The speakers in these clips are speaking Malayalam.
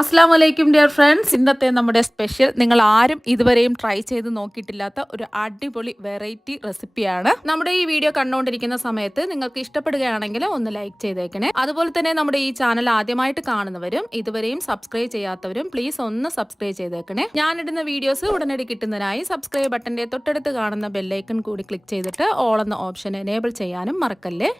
അസ്സലാമു അലൈക്കും ഡിയർ ഫ്രണ്ട്സ്. ഇന്നത്തെ നമ്മുടെ സ്പെഷ്യൽ നിങ്ങൾ ആരും ഇതുവരെയും ട്രൈ ചെയ്ത് നോക്കിയിട്ടില്ലാത്ത ഒരു അടിപൊളി വെറൈറ്റി റെസിപ്പിയാണ്. നമ്മുടെ ഈ വീഡിയോ കണ്ടുകൊണ്ടിരിക്കുന്ന സമയത്ത് നിങ്ങൾക്ക് ഇഷ്ടപ്പെടുകയാണെങ്കിൽ ഒന്ന് ലൈക്ക് ചെയ്തേക്കണേ. അതുപോലെ തന്നെ നമ്മുടെ ഈ ചാനൽ ആദ്യമായിട്ട് കാണുന്നവരും ഇതുവരെയും സബ്സ്ക്രൈബ് ചെയ്യാത്തവരും പ്ലീസ് ഒന്ന് സബ്സ്ക്രൈബ് ചെയ്തേക്കണേ. ഞാനിടുന്ന വീഡിയോസ് ഉടനടി കിട്ടുന്നതിനായി സബ്സ്ക്രൈബ് ബട്ടന്റെ തൊട്ടടുത്ത് കാണുന്ന ബെല്ലൈക്കൺ കൂടി ക്ലിക്ക് ചെയ്തിട്ട് ഓൾ എന്ന ഓപ്ഷൻ എനേബിൾ ചെയ്യാനും മറക്കല്ലേ.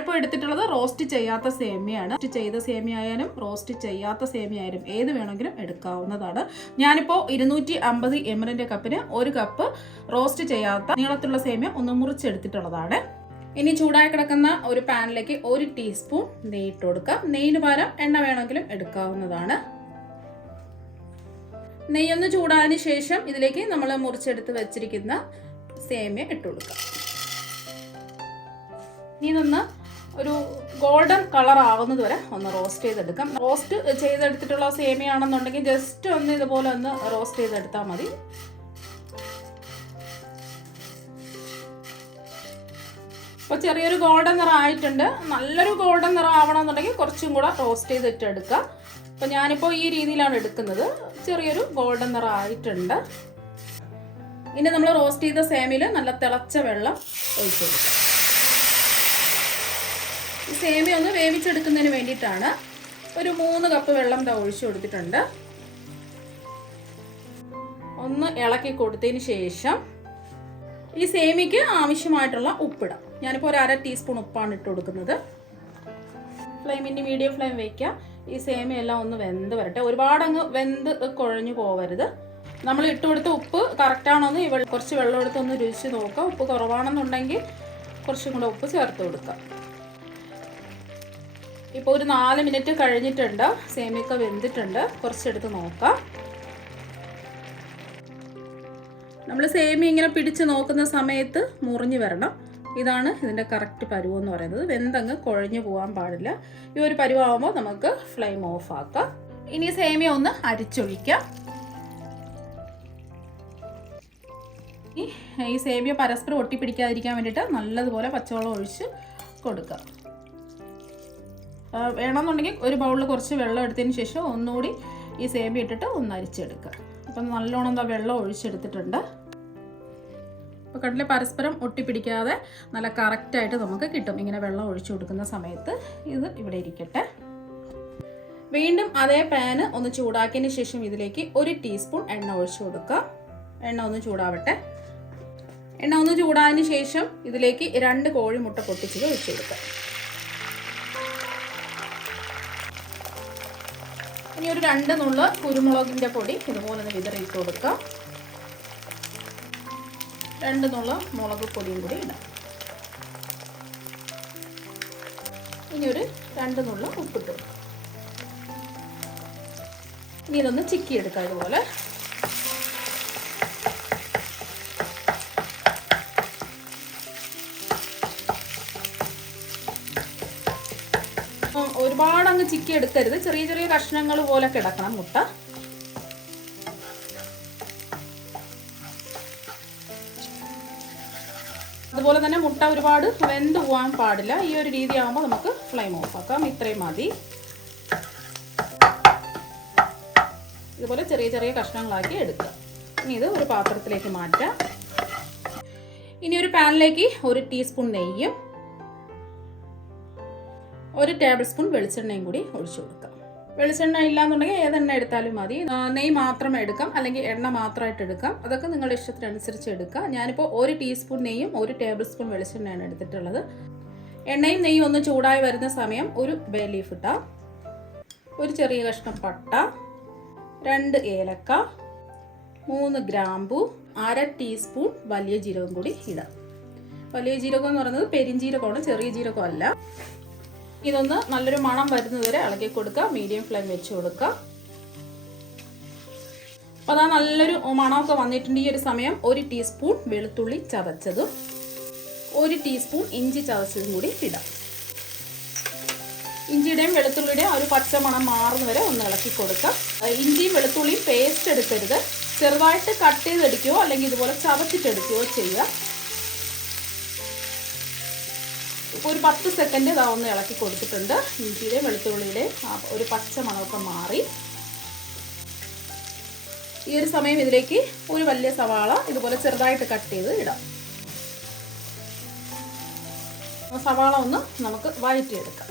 ഇപ്പോൾ എടുത്തിട്ടുള്ളത് റോസ്റ്റ് ചെയ്യാത്ത സേമിയാണ്. റോസ്റ്റ് ചെയ്ത സേമിയ ആയാലും റോസ്റ്റ് ചെയ്യാത്ത സേമിയ ആയാലും ഏത് വേണമെങ്കിലും എടുക്കാവുന്നതാണ്. ഞാനിപ്പോൾ 250 ml കപ്പിന് 1 കപ്പ് റോസ്റ്റ് ചെയ്യാത്ത നീളത്തിലുള്ള സേമിയ ഒന്ന് മുറിച്ചെടുത്തിട്ടുള്ളതാണ്. ഇനി ചൂടായി കിടക്കുന്ന ഒരു പാനിലേക്ക് 1 ടീസ്പൂൺ നെയ്യ് ഇട്ട് കൊടുക്കാം. നെയ്യിന് പകരം എണ്ണ വേണമെങ്കിലും എടുക്കാവുന്നതാണ്. നെയ്യൊന്ന് ചൂടായതിനു ശേഷം ഇതിലേക്ക് നമ്മൾ മുറിച്ചെടുത്ത് വെച്ചിരിക്കുന്ന സേമിയ ഇട്ട് കൊടുക്കാം. ഇതൊന്ന് ഒരു ഗോൾഡൻ കളർ ആവുന്നത് വരെ ഒന്ന് റോസ്റ്റ് ചെയ്തെടുക്കാം. റോസ്റ്റ് ചെയ്തെടുത്തിട്ടുള്ള സേമിയ ആണെന്നുണ്ടെങ്കിൽ ജസ്റ്റ് ഒന്ന് ഇതുപോലെ ഒന്ന് റോസ്റ്റ് ചെയ്തെടുത്താൽ മതി. അപ്പോൾ ചെറിയൊരു ഗോൾഡൻ നിറം ആയിട്ടുണ്ട്. നല്ലൊരു ഗോൾഡൻ നിറം ആവണമെന്നുണ്ടെങ്കിൽ കുറച്ചും കൂടെ റോസ്റ്റ് ചെയ്തിട്ട് എടുക്കാം. അപ്പോൾ ഞാനിപ്പോൾ ഈ രീതിയിലാണ് എടുക്കുന്നത്. ചെറിയൊരു ഗോൾഡൻ നിറം ആയിട്ടുണ്ട്. ഇനി നമ്മൾ റോസ്റ്റ് ചെയ്ത സേമിയയിൽ നല്ല തിളച്ച വെള്ളം ഒഴിച്ചു കൊടുക്കാം. ഈ സേമിയ ഒന്ന് വേവിച്ചെടുക്കുന്നതിന് വേണ്ടിയിട്ടാണ്. ഒരു 3 കപ്പ് വെള്ളം ഒഴിച്ചു കൊടുത്തിട്ടുണ്ട്. ഒന്ന് ഇളക്കി കൊടുത്തതിന് ശേഷം ഈ സേമിയക്ക് ആവശ്യമായിട്ടുള്ള ഉപ്പിടാം. ഞാനിപ്പോൾ 1/2 ടീസ്പൂൺ ഉപ്പാണ് ഇട്ട് കൊടുക്കുന്നത്. ഫ്ലെയിമിൻ്റെ മീഡിയം ഫ്ലെയിം വയ്ക്കുക. ഈ സേമിയ എല്ലാം ഒന്ന് വെന്ത് വരട്ടെ. ഒരുപാട് അങ്ങ് വെന്ത് കുഴഞ്ഞു പോവരുത്. നമ്മൾ ഇട്ട് കൊടുത്ത ഉപ്പ് കറക്റ്റാണോന്ന് കുറച്ച് വെള്ളം എടുത്തൊന്ന് രുചിച്ച് നോക്കുക. ഉപ്പ് കുറവാണെന്നുണ്ടെങ്കിൽ കുറച്ചും കൂടെ ഉപ്പ് ചേർത്ത് കൊടുക്കുക. ഇപ്പോൾ ഒരു 4 മിനിറ്റ് കഴിഞ്ഞിട്ടുണ്ട്. സേമിയൊക്കെ വെന്തിട്ടുണ്ട്. കുറച്ചെടുത്ത് നോക്കാം. നമ്മൾ സേമിയ ഇങ്ങനെ പിടിച്ച് നോക്കുന്ന സമയത്ത് മുറിഞ്ഞു വരണം. ഇതാണ് ഇതിൻ്റെ കറക്റ്റ് പരുവം എന്ന് പറയുന്നത്. വെന്തങ്ങ് കുഴഞ്ഞു പോകാൻ പാടില്ല. ഈ ഒരു പരുവാകുമ്പോൾ നമുക്ക് ഫ്ലെയിം ഓഫ് ആക്കാം. ഇനി സേമിയ ഒന്ന് അരിച്ചൊഴിക്കാം. ഈ സേമിയ പരസ്പരം ഒട്ടിപ്പിടിക്കാതിരിക്കാൻ വേണ്ടിയിട്ട് നല്ലതുപോലെ പച്ചവെള്ളം ഒഴിച്ച് കൊടുക്കുക. വേണമെന്നുണ്ടെങ്കിൽ ഒരു ബൗളിൽ കുറച്ച് വെള്ളം എടുത്തതിന് ശേഷം ഒന്നുകൂടി ഈ സേമിയ ഇട്ടിട്ട് ഒന്ന് അരിച്ചെടുക്കുക. അപ്പം നല്ലോണം വെള്ളം ഒഴിച്ചെടുത്തിട്ടുണ്ട്. അപ്പോൾ കണ്ടില്ലേ, പരസ്പരം ഒട്ടിപ്പിടിക്കാതെ നല്ല കറക്റ്റായിട്ട് നമുക്ക് കിട്ടും ഇങ്ങനെ വെള്ളം ഒഴിച്ചു കൊടുക്കുന്ന സമയത്ത്. ഇത് ഇവിടെ ഇരിക്കട്ടെ. വീണ്ടും അതേ പാന് ഒന്ന് ചൂടാക്കിയതിന് ശേഷം ഇതിലേക്ക് 1 ടീസ്പൂൺ എണ്ണ ഒഴിച്ചു കൊടുക്കുക. എണ്ണ ഒന്ന് ചൂടാവട്ടെ. എണ്ണ ഒന്ന് ചൂടായതിന് ശേഷം ഇതിലേക്ക് 2 കോഴിമുട്ട പൊട്ടിച്ചത് ഒഴിച്ചു കൊടുക്കുക. ഇനി ഒരു 2 നുള്ള കുരുമുളകിൻ്റെ പൊടി ഇതുപോലെ ഒന്ന് വിതറിയിട്ട് കൊടുക്കുക. 2 നുള്ള മുളക് പൊടിയും കൂടി ഇടാം. ഇനി ഒരു 2 നുള്ള ഉപ്പിട്ട്. ഇനി ഇതൊന്ന് ചിക്കി എടുക്കാം. ഇതുപോലെ ഒരുപാട് അങ്ങ് ചിക്കി എടുക്കരുത്. ചെറിയ ചെറിയ കഷ്ണങ്ങൾ പോലെ കിടക്കണം മുട്ട. അതുപോലെ തന്നെ മുട്ട ഒരുപാട് വെന്ത് പോകാൻ പാടില്ല. ഈ ഒരു രീതി ആകുമ്പോൾ നമുക്ക് ഫ്ലെയിം ഓഫ് ആക്കാം. ഇത്രയും മതി. ഇതുപോലെ ചെറിയ ചെറിയ കഷ്ണങ്ങളാക്കി എടുക്കുക. ഇനി ഇത് ഒരു പാത്രത്തിലേക്ക് മാറ്റാം. ഇനി ഒരു പാനിലേക്ക് 1 ടീസ്പൂൺ നെയ്യും 1 ടേബിൾ സ്പൂൺ വെളിച്ചെണ്ണയും കൂടി ഒഴിച്ചു കൊടുക്കാം. വെളിച്ചെണ്ണ ഇല്ലാന്നുണ്ടെങ്കിൽ ഏതെണ്ണ എടുത്താലും മതി. നെയ്യ് മാത്രം എടുക്കാം, അല്ലെങ്കിൽ എണ്ണ മാത്രമായിട്ട് എടുക്കാം. അതൊക്കെ നിങ്ങളുടെ ഇഷ്ടത്തിനനുസരിച്ച് എടുക്കാം. ഞാനിപ്പോൾ 1 ടീസ്പൂൺ നെയ്യും 1 ടേബിൾ സ്പൂൺ വെളിച്ചെണ്ണയാണ് എടുത്തിട്ടുള്ളത്. എണ്ണയും നെയ്യും ഒന്ന് ചൂടായി വരുന്ന സമയം ഒരു ബേ ലീഫ് ഇട്ടാം, ഒരു ചെറിയ കഷ്ണം പട്ട, 2 ഏലക്ക, 3 ഗ്രാമ്പു, 1/2 ടീസ്പൂൺ വലിയ ജീരകം കൂടി ഇടാം. വലിയ ജീരകം എന്ന് പറയുന്നത് പെരിഞ്ജീരകമാണ്, ചെറിയ ജീരകം അല്ല. ഇതൊന്ന് നല്ലൊരു മണം വരുന്നതുവരെ ഇളക്കി കൊടുക്കുക. മീഡിയം ഫ്ലെയിം വെച്ച് കൊടുക്കുക. അപ്പോൾ അതാ നല്ലൊരു മണമൊക്കെ വന്നിട്ടുണ്ട്. ഈ ഒരു സമയം 1 ടീസ്പൂൺ വെളുത്തുള്ളി ചതച്ചതും 1 ടീസ്പൂൺ ഇഞ്ചി ചതച്ചതും കൂടി ഇടാം. ഇഞ്ചിയുടെയും വെളുത്തുള്ളിയുടെയും ഒരു പച്ച മണം മാറുന്നവരെ ഒന്ന് ഇളക്കി കൊടുക്കുക. ഇഞ്ചിയും വെളുത്തുള്ളിയും പേസ്റ്റ് എടുക്കരുത്. ചെറുതായിട്ട് കട്ട് ചെയ്തെടുക്കുകയോ അല്ലെങ്കിൽ ഇതുപോലെ ചവച്ചിട്ടെടുക്കുകയോ ചെയ്യുക. ഇപ്പോൾ ഒരു 10 സെക്കൻഡ് ഇതാ ഒന്ന് ഇളക്കി കൊടുത്തിട്ടുണ്ട്. ഇഞ്ചിയുടെയും വെളുത്തുള്ളിയുടെയും ഒരു പച്ച മണമൊക്കെ മാറി. ഈ ഒരു സമയം ഇതിലേക്ക് ഒരു വലിയ സവാള ഇതുപോലെ ചെറുതായിട്ട് കട്ട് ചെയ്ത് ഇടാം. സവാള ഒന്ന് നമുക്ക് വഴറ്റിയെടുക്കാം.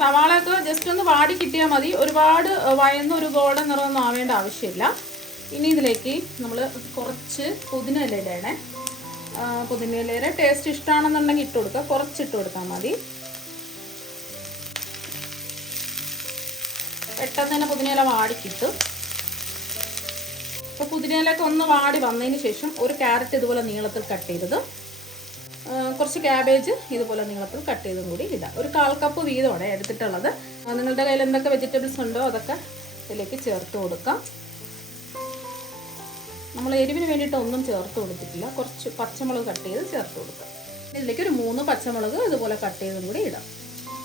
സവാളയൊക്കെ ജസ്റ്റ് ഒന്ന് വാടി കിട്ടിയാൽ മതി. ഒരുപാട് വയന്നൊരു ഗോൾഡൻ നിറമൊന്നും ആവേണ്ട ആവശ്യമില്ല. ഇനി ഇതിലേക്ക് നമ്മൾ കുറച്ച് പുതിന ഇല ഇടണേ. പുതിന ഇലയുടെ ടേസ്റ്റ് ഇഷ്ടമാണെന്നുണ്ടെങ്കിൽ ഇട്ട് കൊടുക്കുക, കുറച്ചിട്ട് കൊടുത്താൽ മതി. പെട്ടെന്ന് തന്നെ പുതിന ഇല വാടി കിട്ടും. അപ്പോൾ പുതിന ഇലയൊക്കെ ഒന്ന് വാടി വന്നതിന് ശേഷം ഒരു ക്യാരറ്റ് ഇതുപോലെ നീളത്തിൽ കട്ട് ചെയ്തത്, കുറച്ച് ക്യാബേജ് ഇതുപോലെ നീളത്തിൽ കട്ട് ചെയ്തും കൂടി ഇടാം. ഒരു 1/4 കപ്പ് വീതമാണ് എടുത്തിട്ടുള്ളത്. നിങ്ങളുടെ കയ്യിൽ എന്തൊക്കെ വെജിറ്റബിൾസ് ഉണ്ടോ അതൊക്കെ ഇതിലേക്ക് ചേർത്ത് കൊടുക്കാം. നമ്മൾ എരിവിന് വേണ്ടിയിട്ട് ഒന്നും ചേർത്ത് കൊടുത്തിട്ടില്ല. കുറച്ച് പച്ചമുളക് കട്ട് ചെയ്ത് ചേർത്ത് കൊടുക്കാം. ഇതിലേക്ക് ഒരു 3 പച്ചമുളക് ഇതുപോലെ കട്ട് ചെയ്തും കൂടി ഇടാം.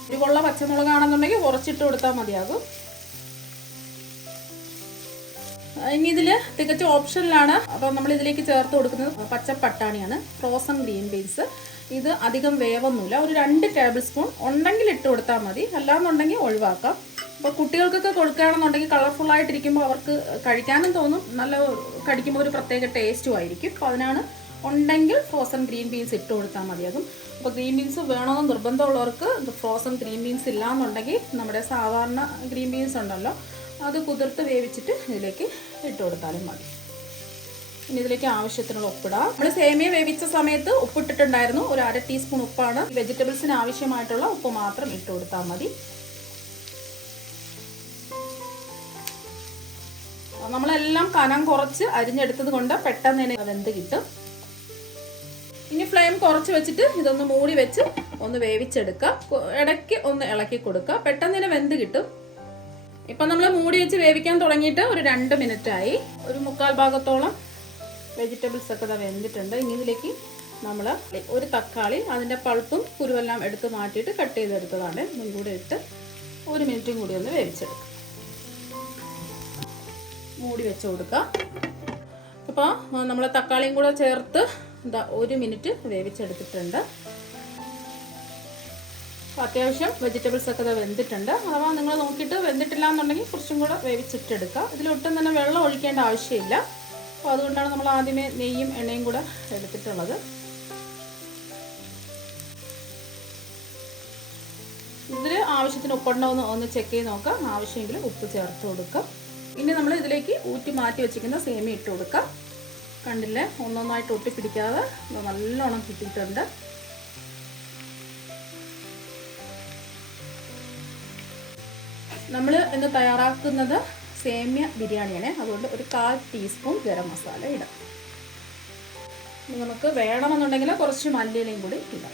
എരിവുള്ള പച്ചമുളകാണെന്നുണ്ടെങ്കിൽ കുറച്ചിട്ട് കൊടുത്താൽ മതിയാകും. ഇനി ഇതിൽ തികച്ചും ഓപ്ഷനിലാണ്. അപ്പോൾ നമ്മൾ ഇതിലേക്ക് ചേർത്ത് കൊടുക്കുന്നത് പച്ചപ്പട്ടാണിയാണ്, ഫ്രോസൺ ഗ്രീൻ ബീൻസ്. ഇത് അധികം വേവൊന്നുമില്ല. ഒരു 2 ടേബിൾ സ്പൂൺ ഉണ്ടെങ്കിൽ ഇട്ട് കൊടുത്താൽ മതി, അല്ലാന്നുണ്ടെങ്കിൽ ഒഴിവാക്കാം. അപ്പോൾ കുട്ടികൾക്കൊക്കെ കൊടുക്കുകയാണെന്നുണ്ടെങ്കിൽ കളർഫുള്ളായിട്ടിരിക്കുമ്പോൾ അവർക്ക് കഴിക്കാനും തോന്നും, നല്ല കടിക്കുമ്പോൾ ഒരു പ്രത്യേക ടേസ്റ്റും ആയിരിക്കും. അപ്പോൾ അതിനാണ് ഉണ്ടെങ്കിൽ ഫ്രോസൺ ഗ്രീൻ ബീൻസ് ഇട്ട് കൊടുത്താൽ മതിയാകും. അപ്പോൾ ഗ്രീൻ ബീൻസ് വേണമെന്ന് നിർബന്ധമുള്ളവർക്ക് ഫ്രോസൺ ഗ്രീൻ ബീൻസ് ഇല്ലയെന്നുണ്ടെങ്കിൽ നമ്മുടെ സാധാരണ ഗ്രീൻ ബീൻസ് ഉണ്ടല്ലോ, അത് കുതിർത്ത് വേവിച്ചിട്ട് ഇതിലേക്ക് ഇട്ട് കൊടുത്താലും മതി. ഇനി ഇതിലേക്ക് ആവശ്യത്തിനുള്ള ഉപ്പിടാം. നമ്മൾ സേമിയ വേവിച്ച സമയത്ത് ഉപ്പിട്ടിട്ടുണ്ടായിരുന്നു. ഒരു 1/2 ടീസ്പൂൺ ഉപ്പാണ്. വെജിറ്റബിൾസിന് ആവശ്യമായിട്ടുള്ള ഉപ്പ് മാത്രം ഇട്ട് കൊടുത്താൽ മതി. നമ്മളെല്ലാം കനം കുറച്ച് അരിഞ്ഞെടുത്തത് കൊണ്ട് പെട്ടെന്ന് തന്നെ വെന്ത് കിട്ടും. ഇനി ഫ്ലെയിം കുറച്ച് വെച്ചിട്ട് ഇതൊന്ന് മൂടി വെച്ച് ഒന്ന് വേവിച്ചെടുക്കുക. ഇടയ്ക്ക് ഒന്ന് ഇളക്കി കൊടുക്കുക, പെട്ടെന്ന് തന്നെ വെന്ത് കിട്ടും. ഇപ്പം നമ്മൾ മൂടി വെച്ച് വേവിക്കാൻ തുടങ്ങിയിട്ട് ഒരു 2 മിനിറ്റായി. ഒരു 1/4 ഭാഗത്തോളം വെജിറ്റബിൾസ് ഒക്കെ വെന്തിട്ടുണ്ട്. ഇനി ഇതിലേക്ക് നമ്മൾ ഒരു തക്കാളി അതിൻ്റെ പൾപ്പും കുരുവെല്ലാം എടുത്ത് മാറ്റിയിട്ട് കട്ട് ചെയ്തെടുത്തതാണ്. ഇതും കൂടെ ഇട്ട് 1 മിനിറ്റും കൂടി ഒന്ന് വേവിച്ചെടുക്കുക. മൂടി വെച്ച് കൊടുക്കുക. അപ്പോൾ നമ്മൾ തക്കാളിയും കൂടെ ചേർത്ത് 1 മിനിറ്റ് വേവിച്ചെടുത്തിട്ടുണ്ട്. അത്യാവശ്യം വെജിറ്റബിൾസ് ഒക്കെ വെന്തിട്ടുണ്ട്. അഥവാ നിങ്ങൾ നോക്കിയിട്ട് വെന്തിട്ടില്ല എന്നുണ്ടെങ്കിൽ കുറച്ചും കൂടെ വേവിച്ചിട്ടെടുക്കുക. ഇതിലൊട്ടും തന്നെ വെള്ളം ഒഴിക്കേണ്ട ആവശ്യമില്ല. അപ്പോൾ അതുകൊണ്ടാണ് നമ്മൾ ആദ്യമേ നെയ്യും എണ്ണയും കൂടെ എടുത്തിട്ടുള്ളത്. ഇതിൽ ആവശ്യത്തിന് ഉപ്പുണ്ടോ ഒന്ന് ചെക്ക് ചെയ്ത് നോക്കാം. ആവശ്യമെങ്കിൽ ഉപ്പ് ചേർത്ത് കൊടുക്കുക. ഇനി നമ്മൾ ഇതിലേക്ക് ഊറ്റി മാറ്റി വെച്ചിരിക്കുന്ന സേമിയ ഇട്ട് കൊടുക്കുക. കണ്ടില്ലേ, ഒന്നൊന്നായിട്ട് ഒട്ടിപ്പിടിക്കാതെ നല്ലോണം കിട്ടിയിട്ടുണ്ട്. നമ്മൾ ഇന്ന് തയ്യാറാക്കുന്നത് സേമിയ ബിരിയാണിയാണ്. അതുകൊണ്ട് ഒരു 1/4 ടീസ്പൂൺ ഗരം മസാല ഇടാം. നമുക്ക് വേണമെന്നുണ്ടെങ്കിൽ കുറച്ച് മല്ലിയിലയും കൂടി ഇടാം.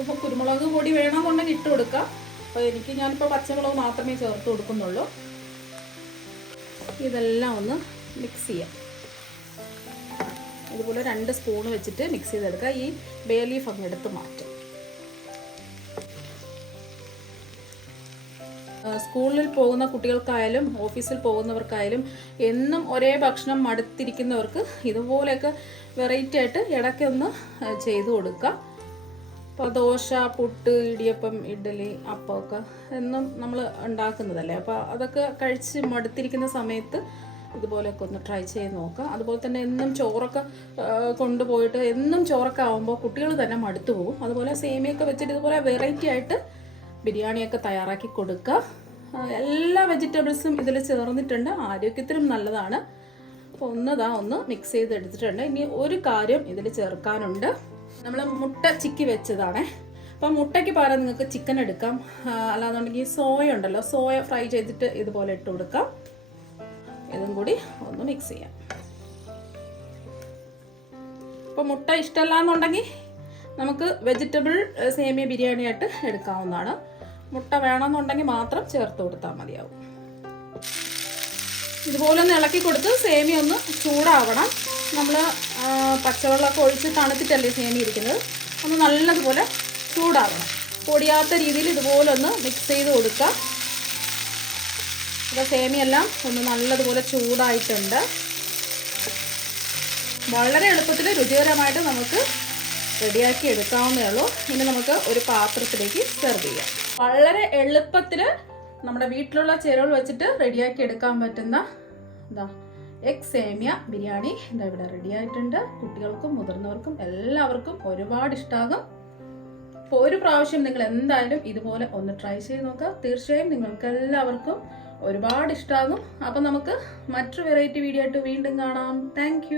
ഇപ്പോൾ കുരുമുളക് പൊടി വേണമെന്നുണ്ടെങ്കിൽ ഇട്ട് കൊടുക്കാം. അപ്പോൾ ഞാനിപ്പോൾ പച്ചമുളക് മാത്രമേ ചേർത്ത് കൊടുക്കുന്നുള്ളൂ. ഇതെല്ലാം ഒന്ന് മിക്സ് ചെയ്യാം. ഇതുപോലെ 2 സ്പൂൺ വെച്ചിട്ട് മിക്സ് ചെയ്തെടുക്കുക. ഈ ബേ ലീഫ് അങ്ങ് എടുത്ത് മാറ്റും. സ്കൂളിൽ പോകുന്ന കുട്ടികൾക്കായാലും ഓഫീസിൽ പോകുന്നവർക്കായാലും എന്നും ഒരേ ഭക്ഷണം മടുത്തിരിക്കുന്നവർക്ക് ഇതുപോലെയൊക്കെ വെറൈറ്റി ആയിട്ട് ഇടയ്ക്കൊന്ന് ചെയ്തു കൊടുക്കുക. അപ്പോൾ ദോശ, പുട്ട്, ഇടിയപ്പം, ഇഡ്ഡലി, അപ്പമൊക്കെ എന്നും നമ്മൾ ഉണ്ടാക്കുന്നതല്ലേ. അപ്പോൾ അതൊക്കെ കഴിച്ച് മടുത്തിരിക്കുന്ന സമയത്ത് ഇതുപോലെയൊക്കെ ഒന്ന് ട്രൈ ചെയ്ത് നോക്കുക. അതുപോലെ തന്നെ എന്നും ചോറൊക്കെ കൊണ്ടുപോയിട്ട് എന്നും ചോറൊക്കെ ആകുമ്പോൾ കുട്ടികൾ തന്നെ മടുത്തു പോകും. അതുപോലെ സേമിയൊക്കെ വെച്ചിട്ട് ഇതുപോലെ വെറൈറ്റി ആയിട്ട് ബിരിയാണിയൊക്കെ തയ്യാറാക്കി കൊടുക്കുക. എല്ലാ വെജിറ്റബിൾസും ഇതിൽ ചേർന്നിട്ടുണ്ട്, ആരോഗ്യത്തിനും നല്ലതാണ്. അപ്പോൾ ഒന്ന് മിക്സ് ചെയ്തെടുത്തിട്ടുണ്ട്. ഇനി ഒരു കാര്യം ഇതിൽ ചേർക്കാനുണ്ട്. നമ്മൾ മുട്ട ചിക്കി വെച്ചതാണേ. അപ്പം മുട്ടയ്ക്ക് പകരം നിങ്ങൾക്ക് ചിക്കൻ എടുക്കാം, അല്ലാന്നുണ്ടെങ്കിൽ സോയ ഉണ്ടല്ലോ, സോയ ഫ്രൈ ചെയ്തിട്ട് ഇതുപോലെ ഇട്ട് കൊടുക്കാം. ഇതും കൂടി ഒന്ന് മിക്സ് ചെയ്യാം. അപ്പോൾ മുട്ട ഇഷ്ടമല്ല എന്നുണ്ടെങ്കിൽ നമുക്ക് വെജിറ്റബിൾ സേമിയ ബിരിയാണിയായിട്ട് എടുക്കാവുന്നതാണ്. മുട്ട വേണമെന്നുണ്ടെങ്കിൽ മാത്രം ചേർത്ത് കൊടുത്താൽ മതിയാവും. ഇതുപോലെ ഒന്ന് ഇളക്കി കൊടുത്ത് സേമിയ ഒന്ന് ചൂടാവണം. നമ്മൾ പച്ചവെള്ളമൊക്കെ ഒഴിച്ച് തണുത്തിട്ടല്ലേ സേമിയ ഇരിക്കുന്നത്, ഒന്ന് നല്ലതുപോലെ ചൂടാവണം. പൊടിയാത്ത രീതിയിൽ ഇതുപോലെ ഒന്ന് മിക്സ് ചെയ്ത് കൊടുക്കുക. അപ്പോൾ സേമിയെല്ലാം ഒന്ന് നല്ലതുപോലെ ചൂടായിട്ടുണ്ട്. വളരെ എളുപ്പത്തിൽ രുചികരമായിട്ട് നമുക്ക് റെഡിയാക്കി എടുക്കാവുന്നേ ഉള്ളൂ. ഇനി നമുക്ക് ഒരു പാത്രത്തിലേക്ക് സെർവ് ചെയ്യാം. വളരെ എളുപ്പത്തിൽ നമ്മുടെ വീട്ടിലുള്ള ചേരുവകൾ വെച്ചിട്ട് റെഡിയാക്കി എടുക്കാൻ പറ്റുന്ന എഗ് സേമിയ ബിരിയാണി ഇവിടെ റെഡി ആയിട്ടുണ്ട്. കുട്ടികൾക്കും മുതിർന്നവർക്കും എല്ലാവർക്കും ഒരുപാട് ഇഷ്ടമാകും. അപ്പോൾ ഒരു പ്രാവശ്യം നിങ്ങൾ എന്തായാലും ഇതുപോലെ ഒന്ന് ട്രൈ ചെയ്ത് നോക്കുക. തീർച്ചയായും നിങ്ങൾക്ക് എല്ലാവർക്കും ഒരുപാട് ഇഷ്ടമാകും. അപ്പം നമുക്ക് മറ്റൊരു വെറൈറ്റി വീഡിയോ ആയിട്ട് വീണ്ടും കാണാം. താങ്ക്